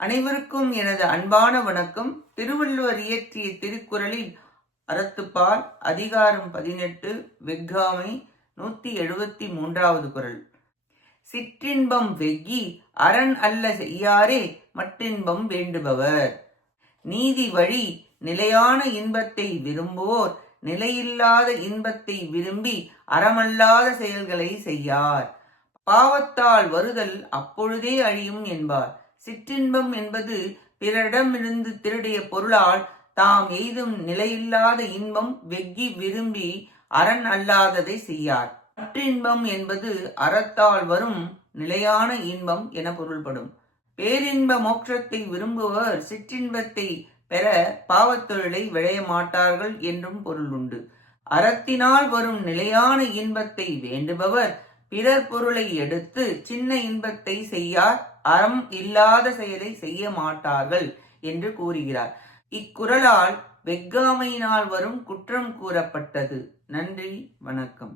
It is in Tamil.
அனைவருக்கும் எனது அன்பான வணக்கம். திருவள்ளுவர் இயற்றிய திருக்குறளில் அறத்துப்பால் அதிகாரம் பதினெட்டு வெக்காமை நூத்தி எழுபத்தி மூன்றாவது குரல் சிற்றின்பம் வெக்கி அரண் அல்ல செய்யாரே மற்றின்பம் வேண்டுபவர். நீதி வழி நிலையான இன்பத்தை விரும்புவோர் நிலையில்லாத இன்பத்தை விரும்பி அறமல்லாத செயல்களை செய்யார். பாவத்தால் வருதல் அப்பொழுதே அழியும் என்பார். சிற்றின்பம் என்பது பிறரிடமிருந்து திருடிய பொருளால் தாம் எய்தும் நிலையில்லாத இன்பம் வெக்கி விரும்பி அரண் அல்லாததை செய்யார். மற்றின்பம் என்பது அறத்தால் வரும் நிலையான இன்பம் என பொருள்படும். பேரின்ப மோட்சத்தை விரும்புவர் சிற்றின்பத்தை பெற பாவத்தொழிலை விளைய மாட்டார்கள் என்றும் பொருள் உண்டு அறத்தினால் வரும் நிலையான இன்பத்தை வேண்டுபவர் பிறர் பொருளை எடுத்து சின்ன இன்பத்தை செய்யார். அறம் இல்லாத செயலை செய்ய மாட்டார்கள் என்று கூறுகிறார். இக்குறளால் வெக்காமையினால் வரும் குற்றம் கூறப்பட்டது. நன்றி வணக்கம்.